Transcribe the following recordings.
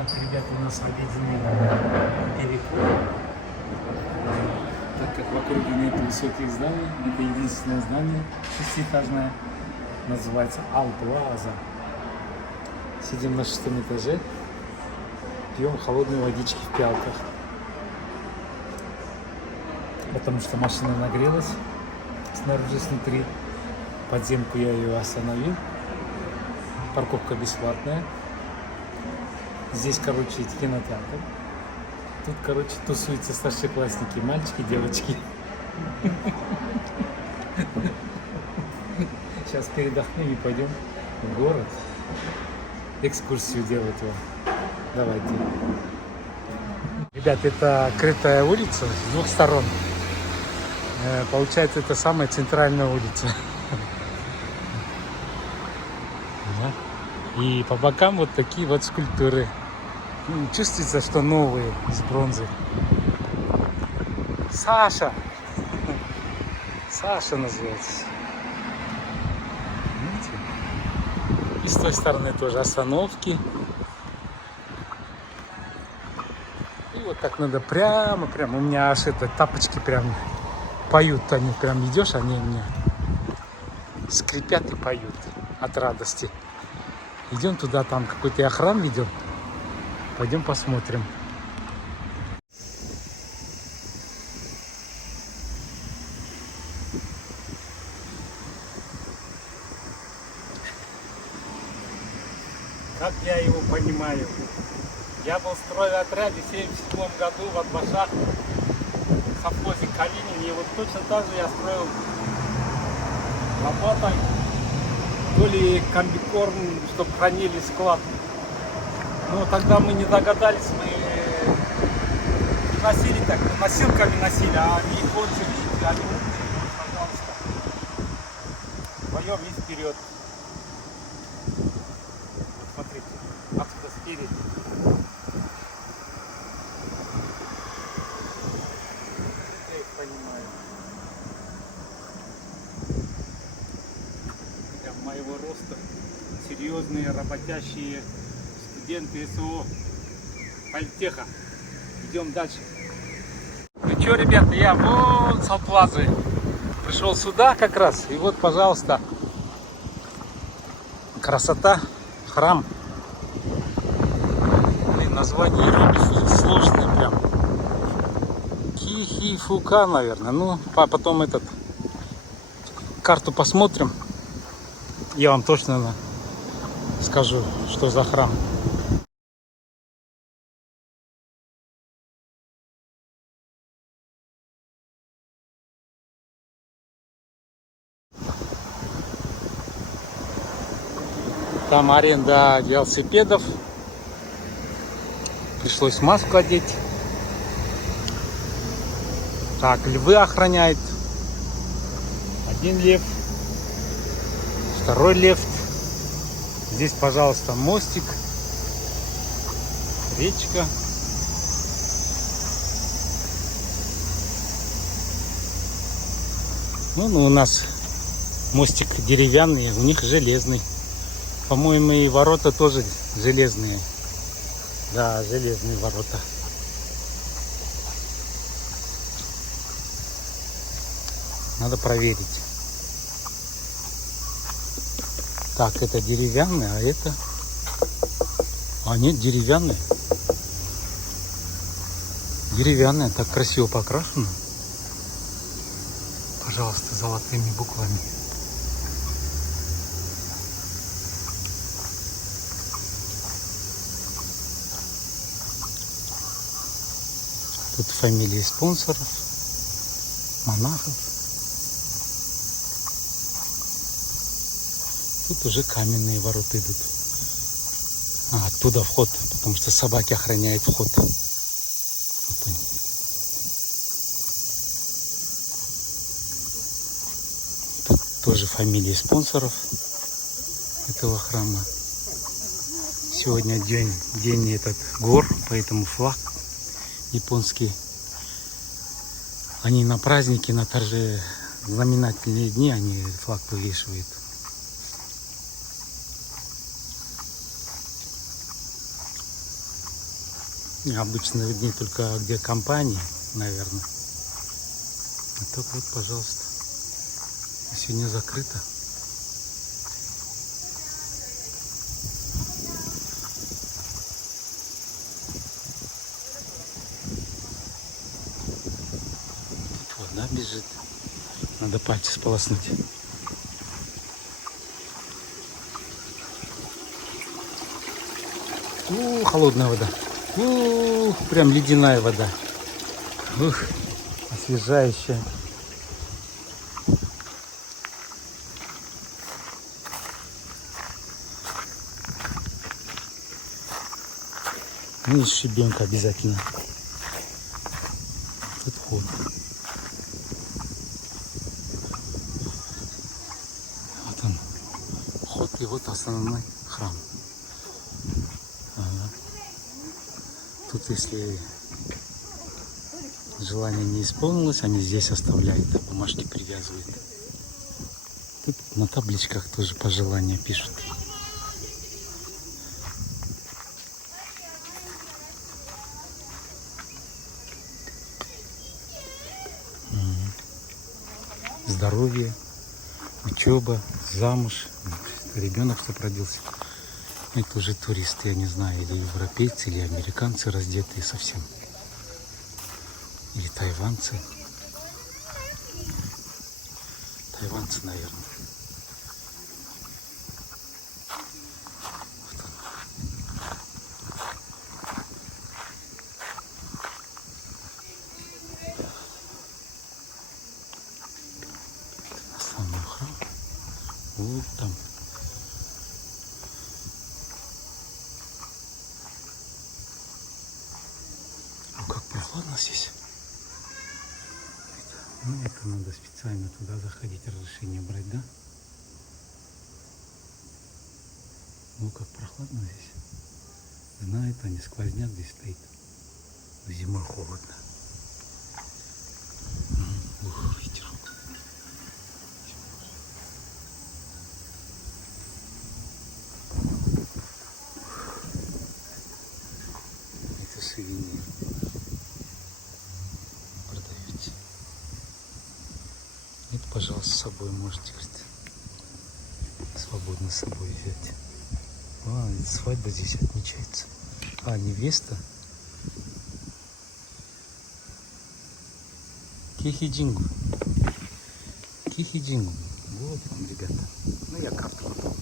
Так, ребята, у нас обеденный перекур. Так как в округе нет высоких зданий, это единственное здание шестиэтажное, называется Алплаза. Сидим на 6-м этаже, пьем холодные водички в пиалках, потому что машина нагрелась снаружи, снутри. Подземку я ее остановил, парковка бесплатная. Здесь, короче, кинотеатр. Тут, короче, тусуются старшеклассники, мальчики, девочки. Сейчас передохнем и пойдем в город. Экскурсию делать вам. Давайте. Ребят, это крытая улица с двух сторон. Получается, это самая центральная улица. И по бокам вот такие вот скульптуры. Чувствуется, что новые, из бронзы. Саша! Саша называется. Видите? И с той стороны тоже остановки. И вот так надо прямо. У меня аж это тапочки прям поют. Они прям идешь, они у меня скрипят и поют от радости. Идем туда, там какой-то я храм видел. Пойдем посмотрим. Как я его понимаю? Я был в стройотряде в 1977 году в Атбашах, в совхозе Калинин, и вот точно так же я строил работой, то ли комбикорм, чтобы хранили склад. Но тогда мы не догадались, мы носили так, носилками носили, а они кончились, они умные, пожалуйста. Вдвоем и вперед. Вот смотрите, отсюда спереди. Я их понимаю. Прям моего роста. Серьезные, работящие студенты СО Политеха. Идем дальше. Ну что, ребята, я вон с Алплазы пришел сюда как раз. И вот, пожалуйста, красота, храм. Блин, название иероглифы сложные прям. Кихифука, наверное. Ну, потом карту посмотрим. Я вам точно скажу, что за храм. Там аренда велосипедов. Пришлось маску одеть. Так, львы охраняет. Один лев. Второй лев. Здесь, пожалуйста, мостик. Речка. Ну, у нас мостик деревянный, у них железный. По-моему, и ворота тоже железные. Да, железные ворота. Надо проверить. Так, это деревянный, а это... А нет, деревянный. Деревянный, так красиво покрашено. Пожалуйста, золотыми буквами. Тут фамилии спонсоров, монахов. Тут уже каменные ворота идут. А, оттуда вход, потому что собаки охраняют вход. Вот они. Тут тоже фамилии спонсоров этого храма. Сегодня день этот гор, поэтому флаг японский. Они на праздники, на знаменательные дни они флаг вывешивают. Обычно виднее только где компании, наверное. А так вот, пожалуйста. Сегодня закрыто. Тут вода бежит. Надо пальцы сполоснуть. Холодная вода. Прям ледяная вода. Освежающая. Ну и щебенка обязательно. Тут вход. Вот он. Вход и вот основной храм. Ага. Тут если желание не исполнилось, они здесь оставляют, бумажки привязывают. Тут на табличках тоже пожелания пишут. Здоровье, учеба, замуж, ребенок чтоб родился. Это уже туристы, я не знаю, или европейцы, или американцы раздетые совсем. Или тайванцы. Тайванцы, наверное. Вот он. Основной храм. Вот там. Как прохладно здесь. Ну, это надо специально туда заходить, разрешение брать, да? Ну, как прохладно здесь. Знает, они сквозняк здесь стоит. Зимой холодно. Ветер. Это сувенир. Продается. Это, пожалуйста, с собой можете, говорит, свободно с собой взять. Свадьба здесь отмечается. Невеста. Кихиджингу. Кихиджингу. Вот вам, ребята. Ну, я карту потом.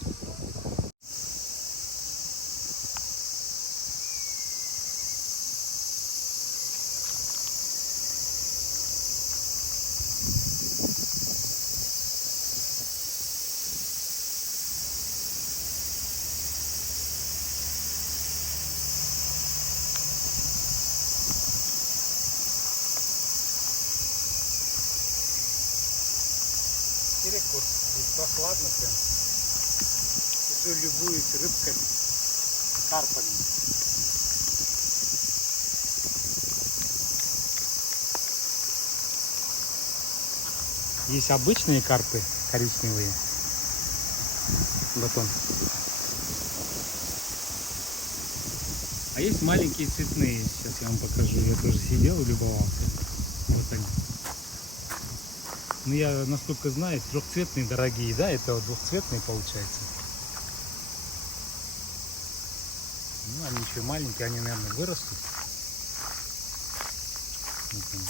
Вот здесь прохладно прям. Уже любуюсь рыбками, карпами. Есть обычные карпы коричневые. Батон. А есть маленькие цветные. Сейчас я вам покажу. Я тоже сидел и любовался. Вот они. Ну, я насколько знаю, трехцветные дорогие, да? Это вот двухцветные получается. Ну, они еще маленькие, они, наверное, вырастут. Вот они.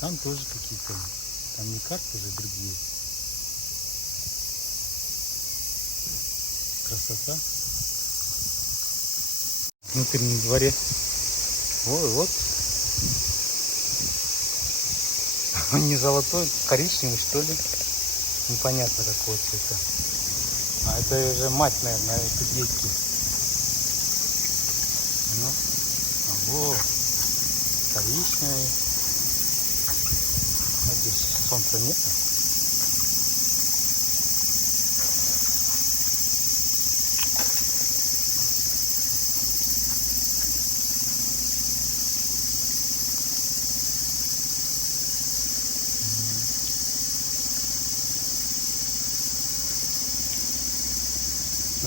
Там тоже какие-то, там не карты же, другие. Красота. В внутреннем дворе. Ой, вот. Он не золотой, коричневый, что ли? Непонятно какого цвета. А это уже мать, наверное, это дети. Ну, вот. Коричневый. А здесь солнца нет.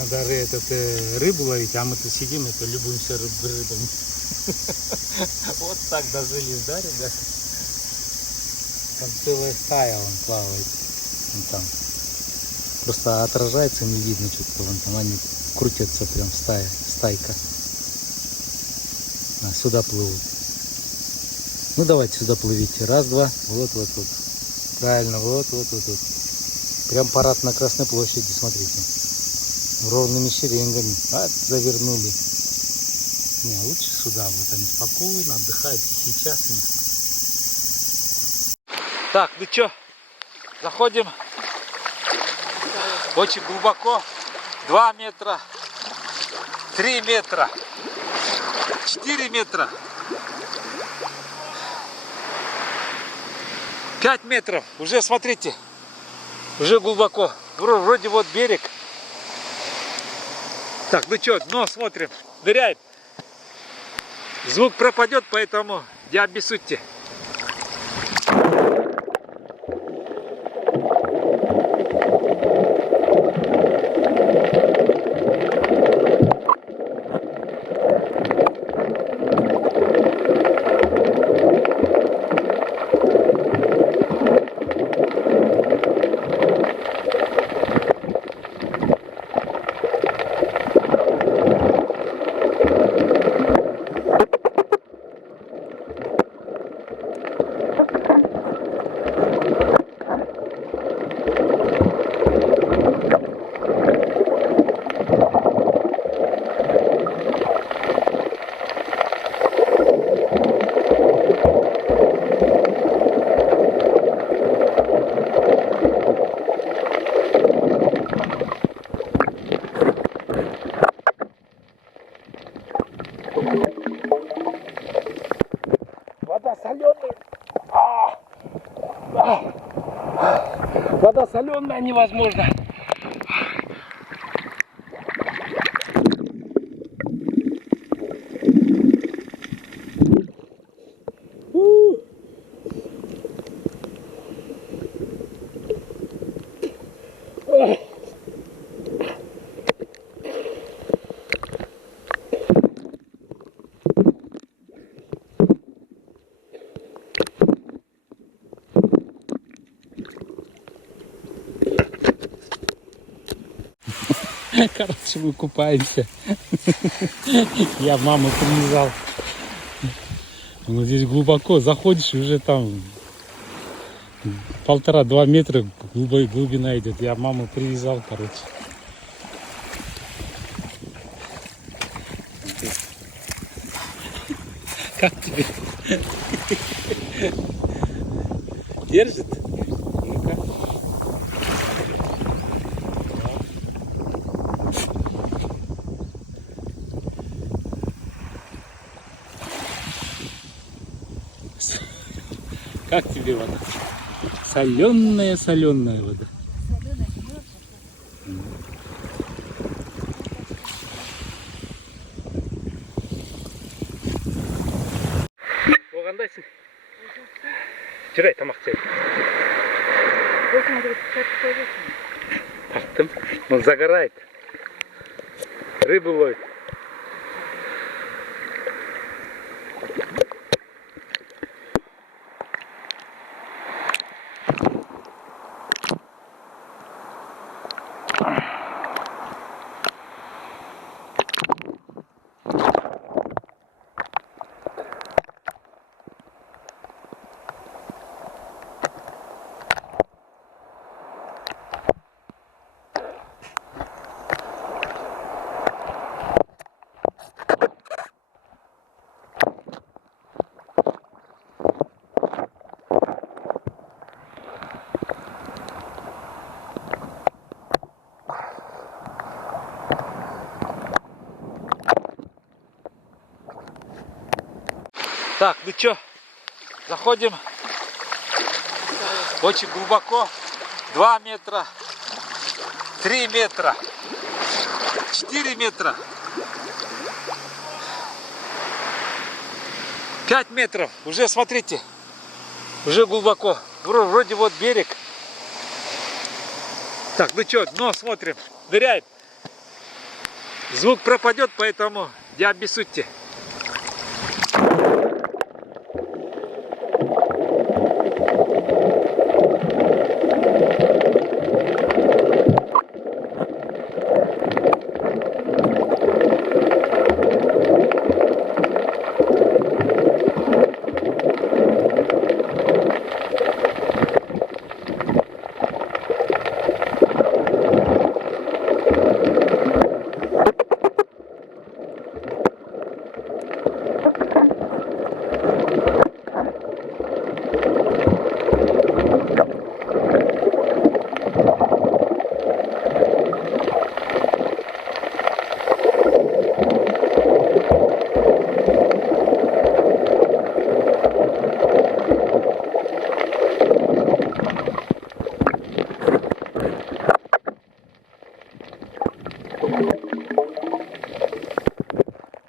Надо рыбу ловить, а мы-то сидим, это любуемся рыбами. Вот так дожились, да, ребята? Там целая стая вон плавает. Вон там. Просто отражается, не видно что-то. Вон там они крутятся прям стайка. А, сюда плывут. Ну давайте сюда плывите. Раз, два. Вот. Правильно, вот. Прям парад на Красной площади, смотрите. Ровными шеренгами. Завернули. Не, лучше сюда. Вот они спокойно отдыхают, тихий час. Так, ну что, заходим очень глубоко. 2 метра, 3 метра, 4 метра, 5 метров. Уже, смотрите, уже глубоко. Вроде вот берег. Так, ну что, дно смотрим. Ныряем. Звук пропадет, поэтому не обессудьте. Вода соленая. Вода соленая, невозможно. Короче, мы купаемся. Я маму привязал. Но здесь глубоко. Заходишь, и уже там 1,5-2 метра глубина идет. Я маму привязал, короче. Как тебе? Держит? Ну-ка. Как тебе вода? Соленая вода. Оғандайсың? Жүрай, тамақ жеп. Тарттым. Он загорает. Рыбу ловит. Так, ну что, заходим очень глубоко. 2 метра, 3 метра, 4 метра, 5 метров. Уже, смотрите, уже глубоко. Вроде вот берег. Так, ну что, дно смотрим. Ныряем. Звук пропадет, поэтому не обессудьте.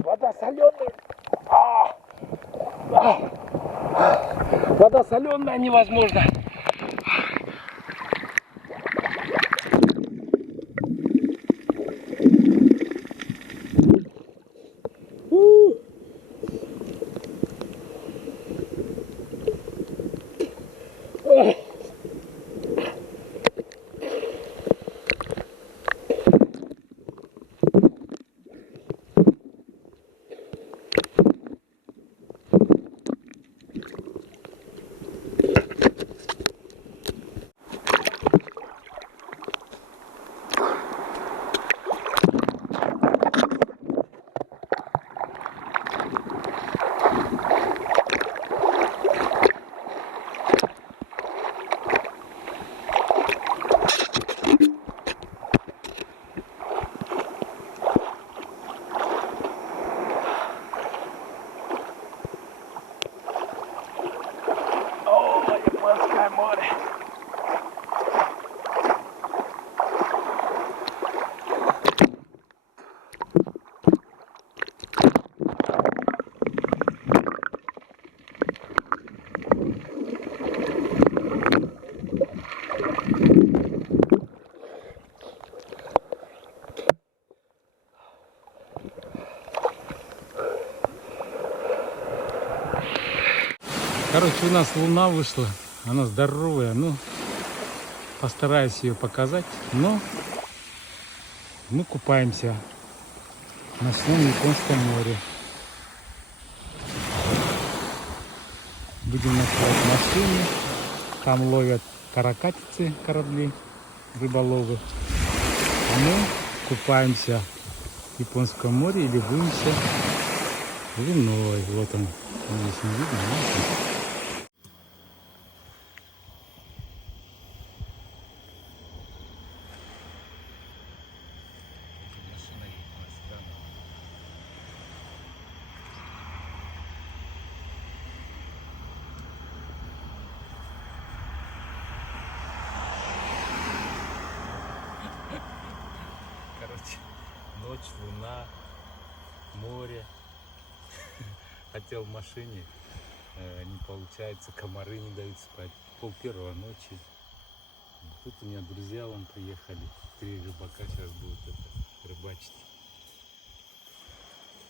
Вода соленая. Вода соленая невозможно. Море. Короче, у нас луна вышла. Она здоровая. Ну, постараюсь ее показать. Но мы купаемся в ночном Японском море. Будем ночевать в машине. Там ловят каракатицы, корабли, рыболовы. А мы купаемся в Японском море и любуемся луной. Вот он. Здесь не видно, но... Ночь, луна, море. Хотел в машине, не получается, комары не дают спать. 1:30 ночи. Тут у меня друзья вон приехали. 3 рыбака сейчас будут рыбачить.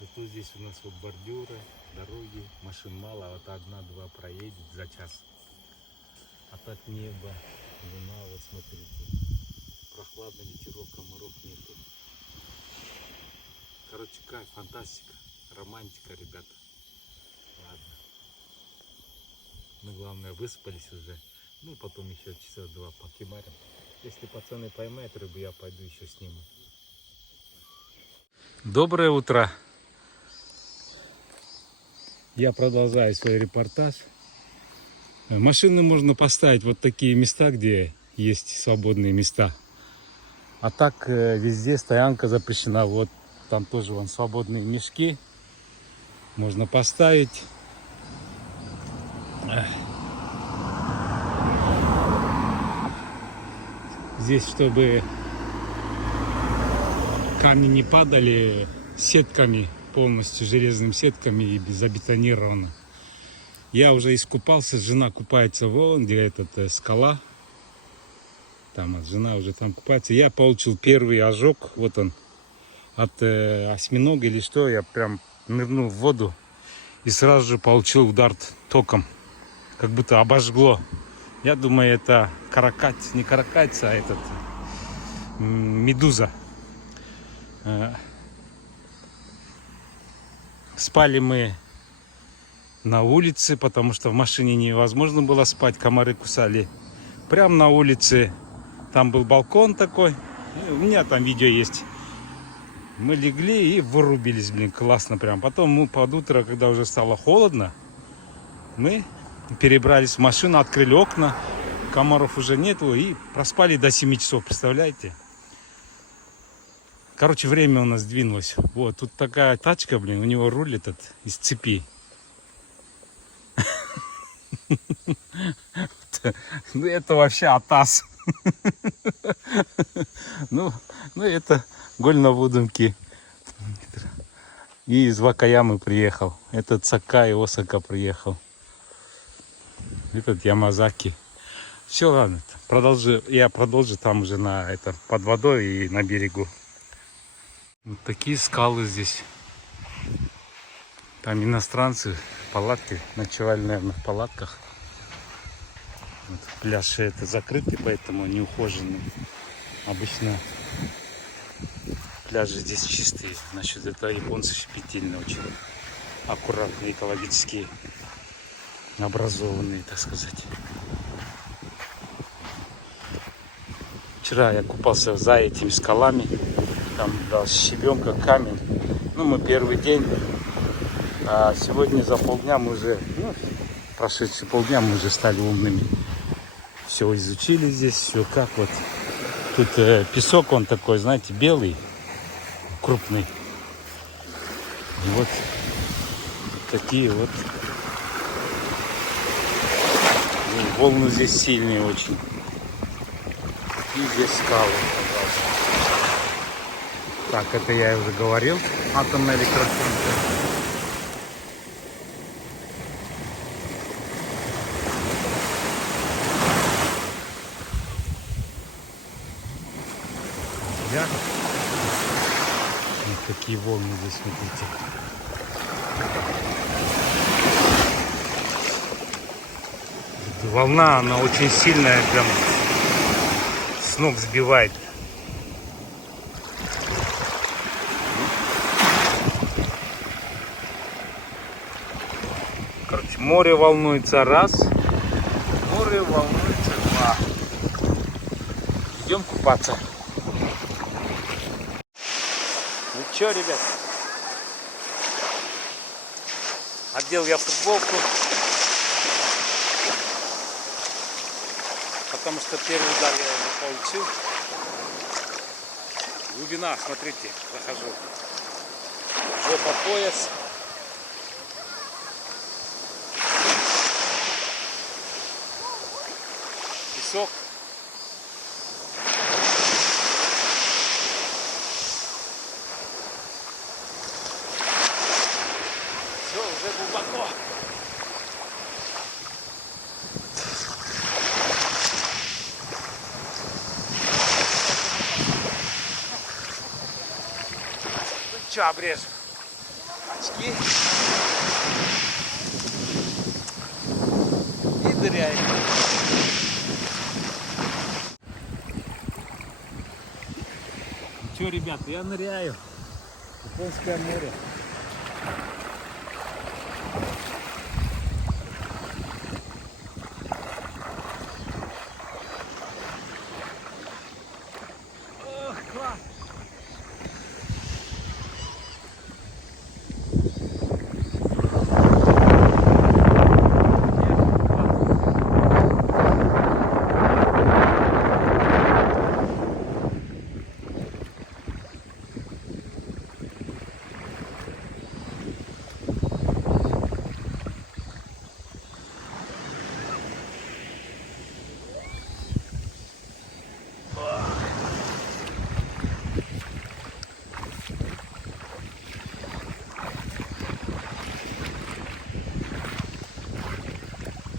И тут здесь у нас вот бордюры, дороги, машин мало, вот 1-2 проедет за час. А так небо, луна, вот смотрите. Прохладно, ветерок, комаров нету. Короче, кайф, фантастика, романтика, ребята. Ладно. Мы, главное, выспались уже. Ну, потом еще часа 2 покемарим. Если пацаны поймают рыбу, я пойду еще сниму. Доброе утро. Я продолжаю свой репортаж. Машины можно поставить вот такие места, где есть свободные места. А так везде стоянка запрещена. Вот там тоже вон свободные мешки. Можно поставить. Здесь, чтобы камни не падали, сетками, полностью железными сетками и забетонировано. Я уже искупался, жена купается вон, где скала. Там жена уже там купается. Я получил первый ожог, вот он. от осьминога или что, я прям нырнул в воду и сразу же получил удар током. Как будто обожгло. Я думаю, это каракать, не каракать, а этот медуза. Спали мы на улице, потому что в машине невозможно было спать, комары кусали. Прямо на улице, там был балкон такой, у меня там видео есть. Мы легли и вырубились, блин, классно прям. Потом мы под утро, когда уже стало холодно, мы перебрались в машину, открыли окна, комаров уже нету и проспали до 7 часов, представляете? Короче, время у нас двинулось. Вот, тут такая тачка, блин, у него руль этот из цепи. Ну это вообще атас. Ну это голь на выдумке. И из Вакаямы приехал. Этот Сакай Осака приехал. Этот Ямазаки. Все, ладно. Я продолжу там уже под водой и на берегу. Вот такие скалы здесь. Там иностранцы, палатки, ночевали, наверное, в палатках. Вот, пляж это закрытый, поэтому не ухоженный. Обычно пляжи здесь чистые. Значит, это японцы щепетильные, очень аккуратные, экологически образованные, так сказать. Вчера я купался за этими скалами. Там да, щебенка, камень. Ну, мы первый день. А сегодня за полдня мы уже, прошедшие полдня мы уже стали умными. Все изучили здесь, все как вот. Тут песок, он такой, знаете, белый, крупный. И вот такие вот. И волны здесь сильные очень. И здесь скалы. Так, это я уже говорил. Атомная электростанция. Вот такие волны здесь, смотрите. Волна, она очень сильная, прям с ног сбивает. Короче, море волнуется раз, море волнуется два. Идем купаться. Ну чё, ребят? Одел я футболку, потому что первый удар я уже получил. Глубина, смотрите, захожу. Уже по пояс. Песок. Все, уже глубоко. Ну что, обрежем очки и ныряем. Че, ребят, я ныряю. Японское море. Ох, класс!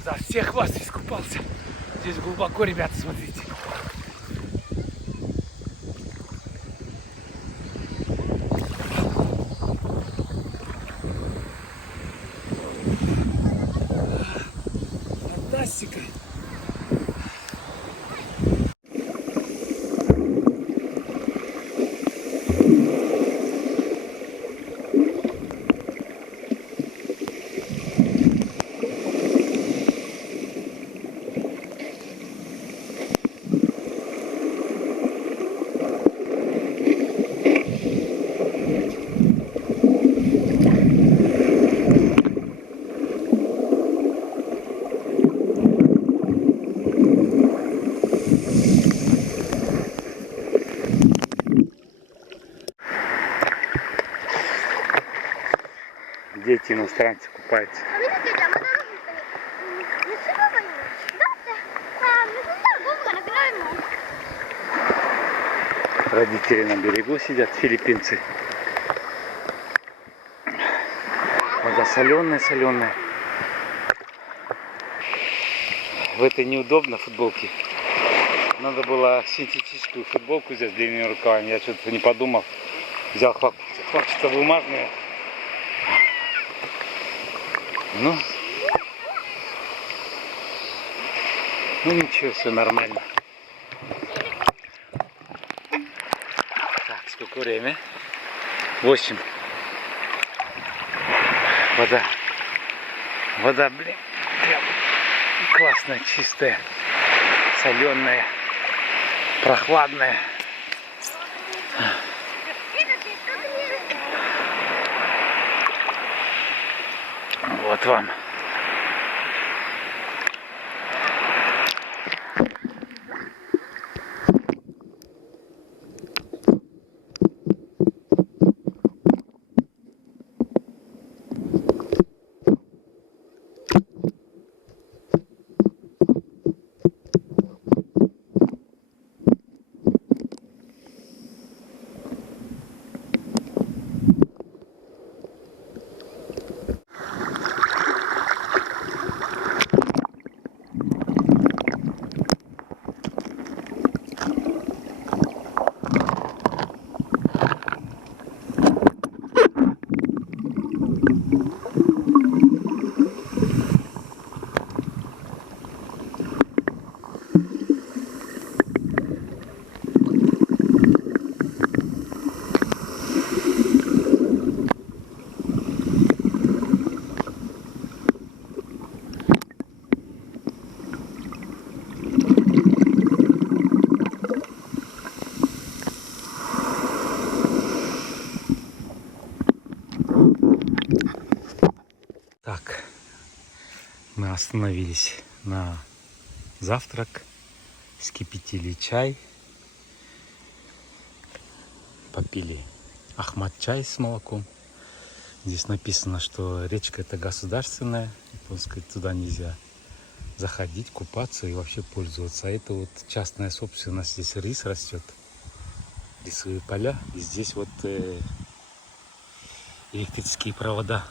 За всех вас искупался. Здесь глубоко, ребята, смотрите. Дети иностранцы купаются. Родители на берегу сидят, филиппинцы. Вода соленая, соленая. В этой неудобно футболке. Надо было синтетическую футболку взять с длинными рукавами. Я что-то не подумал. Взял хлопчатобумажную. Ну ничего, все нормально. Так, сколько время? 8. Вода, блин, прям классная, чистая, соленая, прохладная. Вот вам. Так, мы остановились на завтрак, вскипятили чай, попили ахмад-чай с молоком. Здесь написано, что речка это государственная, туда нельзя заходить, купаться и вообще пользоваться. А это вот частная собственность, здесь рис растет, рисовые поля, и здесь вот электрические провода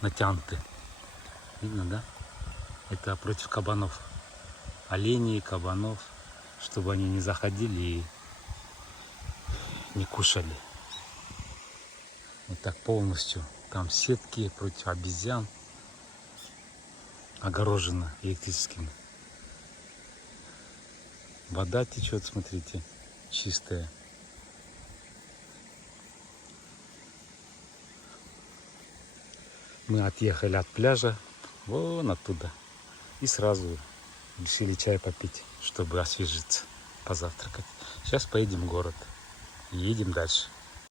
натянуты. Видно, да? Это против кабанов. Оленей, кабанов, чтобы они не заходили и не кушали. Вот так полностью. Там сетки против обезьян. Огорожено электрическими. Вода течет, смотрите, чистая. Мы отъехали от пляжа вон оттуда и сразу решили чай попить, чтобы освежиться, позавтракать. Сейчас поедем в город и едем дальше.